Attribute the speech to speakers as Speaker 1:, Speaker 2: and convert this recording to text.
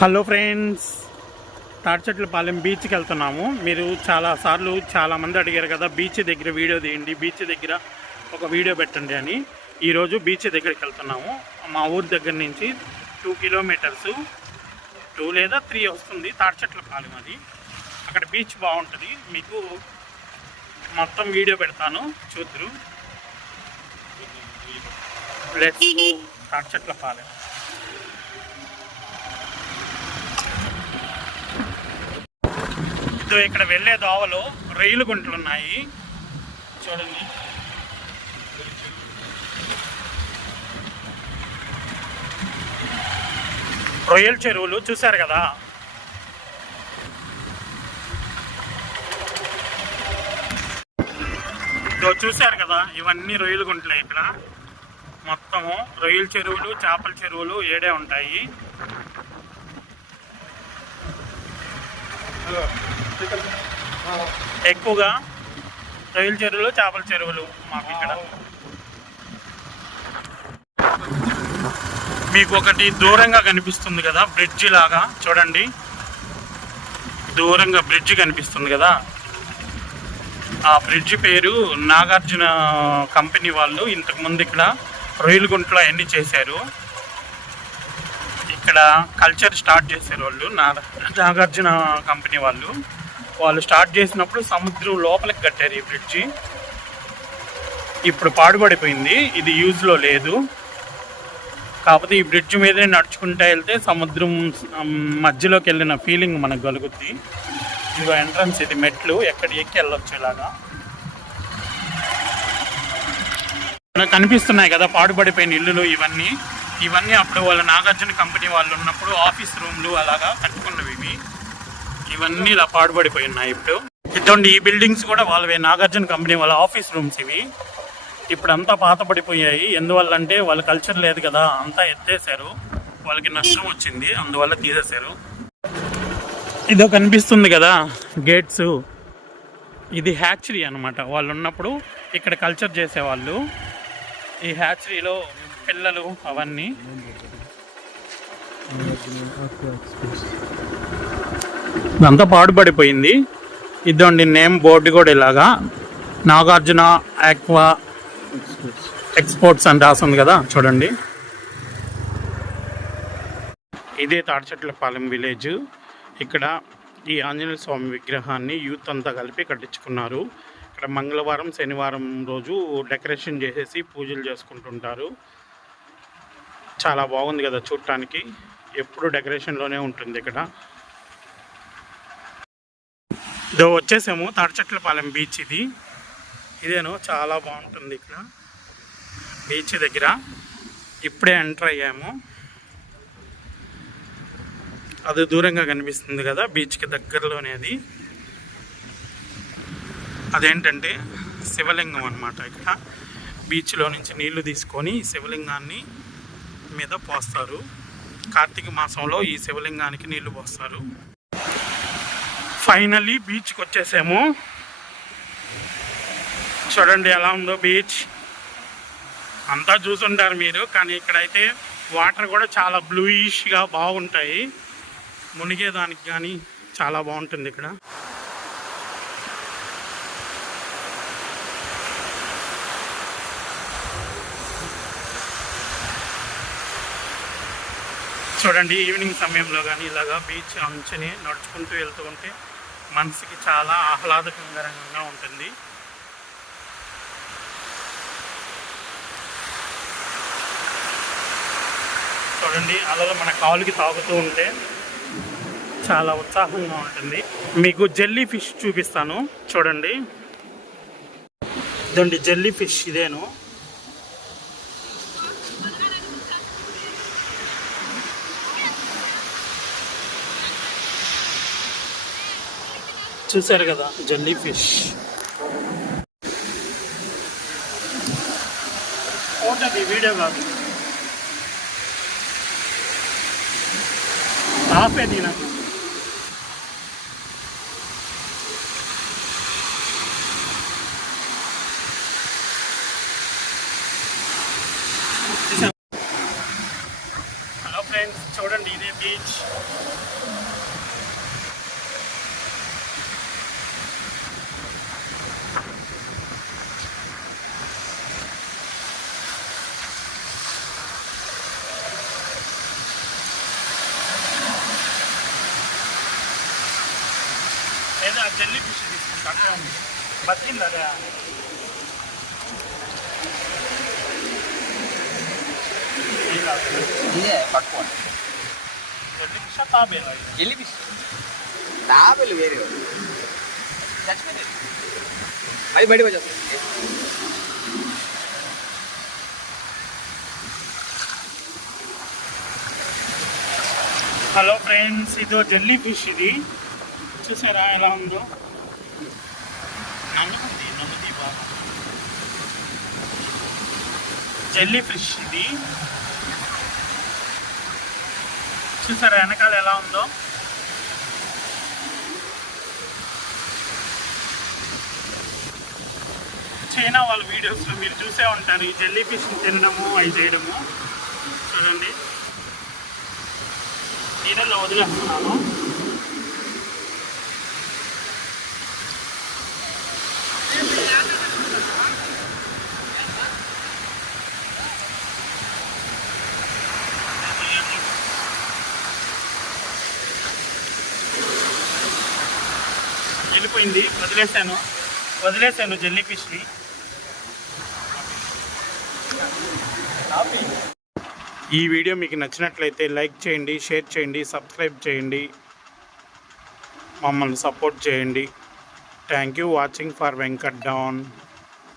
Speaker 1: Hello friends Tadichetlapalem బీచ్కి వెళ్తున్నాము. మీరు చాలా సార్లు చాలా మంది అడిగారు కదా బీచ్ దగ్గర వీడియో తీయండి బీచ్ దగ్గర ఒక వీడియో పెట్టండి అని. ఈరోజు బీచ్ దగ్గరికి వెళ్తున్నాము. మా ఊరి దగ్గర నుంచి టూ కిలోమీటర్స్ టూ లేదా త్రీ వస్తుంది తాడిచెట్లపాలెం అది. అక్కడ బీచ్ బాగుంటుంది. మీకు మొత్తం వీడియో పెడతాను. చూద్దరు. లెట్స్ తాడిచెట్లపాలెం. ఇదో ఇక్కడ వెళ్ళే దోవలో రైలు గుంటలు ఉన్నాయి. చూడండి. రొయ్యల చెరువులు చూశారు కదా? ఇదో చూశారు కదా? ఇవన్నీ రొయ్యలు గుంటలే ఇక్కడ. మొత్తము రొయ్యల చెరువులు చేపల చెరువులు ఏడే ఉంటాయి. ఎక్కువగా రొయ్యల చెరువులు చేపల చెరువులు మాకు ఇక్కడ. మీకు ఒకటి దూరంగా కనిపిస్తుంది కదా బ్రిడ్జి లాగా చూడండి. దూరంగా బ్రిడ్జి కనిపిస్తుంది కదా. ఆ బ్రిడ్జి పేరు నాగార్జున కంపెనీ వాళ్ళు ఇంతకుముందు ఇక్కడ రొయ్యల గుంటలో అవన్నీ చేశారు. ఇక్కడ కల్చర్ స్టార్ట్ చేశారు వాళ్ళు నాగార్జున కంపెనీ వాళ్ళు. వాళ్ళు స్టార్ట్ చేసినప్పుడు సముద్రం లోపలికి కట్టారు ఈ బ్రిడ్జి ఇప్పుడు పాడుపడిపోయింది ఇది యూజ్లో లేదు. కాకపోతే ఈ బ్రిడ్జ్ మీదే నడుచుకుంటూ వెళ్తే సముద్రం మధ్యలోకి వెళ్ళిన ఫీలింగ్ మనకు కలుగుద్ది. ఇదిగో ఎంట్రన్స్ ఇది మెట్లు. ఎక్కడ ఎక్కి వెళ్ళొచ్చు ఇలాగా. ఇక్కడ కనిపిస్తున్నాయి కదా పాడుపడిపోయిన ఇల్లులు ఇవన్నీ. ఇవన్నీ అప్పుడు వాళ్ళ నాగార్జున కంపెనీ వాళ్ళు ఉన్నప్పుడు ఆఫీస్ రూమ్లు అలాగా కట్టుకున్నవి ఇవి. ఇవన్నీ ఇలా పాడుపడిపోయి ఉన్నాయి ఇప్పుడు. ఇటువంటి ఈ బిల్డింగ్స్ కూడా వాళ్ళవే. నాగార్జున కంపెనీ వాళ్ళ ఆఫీస్ రూమ్స్ ఇవి. ఇప్పుడు అంతా పాత పడిపోయాయి ఎందువల్ల అంటే వాళ్ళ కల్చర్ లేదు కదా అంతా ఎత్తేసారు. వాళ్ళకి నష్టం వచ్చింది అందువల్ల తీసేశారు. ఇదో కనిపిస్తుంది కదా గేట్స్. ఇది హ్యాచరీ అన్నమాట. వాళ్ళు ఉన్నప్పుడు ఇక్కడ కల్చర్ చేసేవాళ్ళు. ఈ హ్యాచరీలో పిల్లలు అవన్నీ. ఇదంతా పాడుపడిపోయింది. ఇదండి నేమ్ బోర్డు కూడా ఇలాగా. నాగార్జున ఆక్వా ఎక్స్పోర్ట్స్ అని రాసింది కదా చూడండి. ఇదే తాడిచెట్లపాలెం విలేజ్. ఇక్కడ ఈ ఆంజనేయ స్వామి విగ్రహాన్ని యూత్ అంతా కలిపి కట్టించుకున్నారు. ఇక్కడ మంగళవారం శనివారం రోజు డెకరేషన్ చేసేసి పూజలు చేసుకుంటుంటారు. చాలా బాగుంది కదా చూడటానికి. ఎప్పుడు డెకరేషన్లోనే ఉంటుంది ఇక్కడ. ఇదో వచ్చేసాము తాడిచెట్లపాలెం బీచ్ ఇది. ఇదేను చాలా బాగుంటుంది ఇక్కడ. బీచ్ దగ్గర ఇప్పుడే ఎంటర్ అయ్యాము. అది దూరంగా కనిపిస్తుంది కదా బీచ్కి దగ్గరలోనే అది. అదేంటంటే శివలింగం అనమాట ఇక్కడ. బీచ్లో నుంచి నీళ్ళు తీసుకొని శివలింగాన్ని మీద పోస్తారు. కార్తీక మాసంలో ఈ శివలింగానికి నీళ్ళు పోస్తారు. ఫైనలీ బీచ్కి వచ్చేసాము. చూడండి ఎలా ఉందో బీచ్ అంతా చూసుంటారు మీరు కానీ ఇక్కడైతే వాటర్ కూడా చాలా బ్లూయిష్గా బాగుంటాయి. మునిగేదానికి కానీ చాలా బాగుంటుంది ఇక్కడ. చూడండి ఈవినింగ్ సమయంలో కానీ ఇలాగా బీచ్ అంచుని నడుచుకుంటూ వెళ్తూ ఉంటే మనసుకి చాలా ఆహ్లాదకరంగా ఉంటుంది. చూడండి అలలు మన కాలుకి తాగుతూ ఉంటే చాలా ఉత్సాహంగా ఉంటుంది. మీకు జెల్లీ ఫిష్ చూపిస్తాను. చూడండి. ఇదండి జెల్లీ ఫిష్ ఇదేను. చూశారు కదా జెల్లీ ఫిష్. ఫోటోది వీడియో కాదు. ఆపే నాకు. ఫ్రెండ్స్ చూడండి ఇదే బీచ్. జెల్లీ ఫిష్ తీసుకుంటా అక్కడే ఉంది. బతికింది అదే.
Speaker 2: ఇదే పట్టుకోండి
Speaker 1: జెల్లీ ఫిష్ తాబేలా?
Speaker 2: Jelly fish. తాబేలు వేరే చచ్చిపోయింది అది బయటకు వచ్చేస్తుంది
Speaker 1: హలో ఫ్రెండ్స్ ఇదో జెల్లీ ఫిష్ ఇది. చూసారా ఎలా ఉందో? నమ్ముతుంది నమ్ముది బాగా జెల్లీ ఫిష్ ఇది. చూసారా వెనకాల ఎలా ఉందో? చైనా వాళ్ళ వీడియోస్లో మీరు చూసే ఉంటారు ఈ జెల్లీ ఫిష్ని తినడము అవి చేయడము. చూడండి. నీళ్ళలో వదిలేస్తున్నాను? వెళ్ళిపోయింది. వదిలేశాను. వదిలేశాను జెల్లీ ఫిష్ని. ఈ వీడియో మీకు నచ్చినట్లయితే లైక్ చేయండి షేర్ చేయండి సబ్స్క్రైబ్ చేయండి. మమ్మల్ని సపోర్ట్ చేయండి. Thank you watching for Venkat down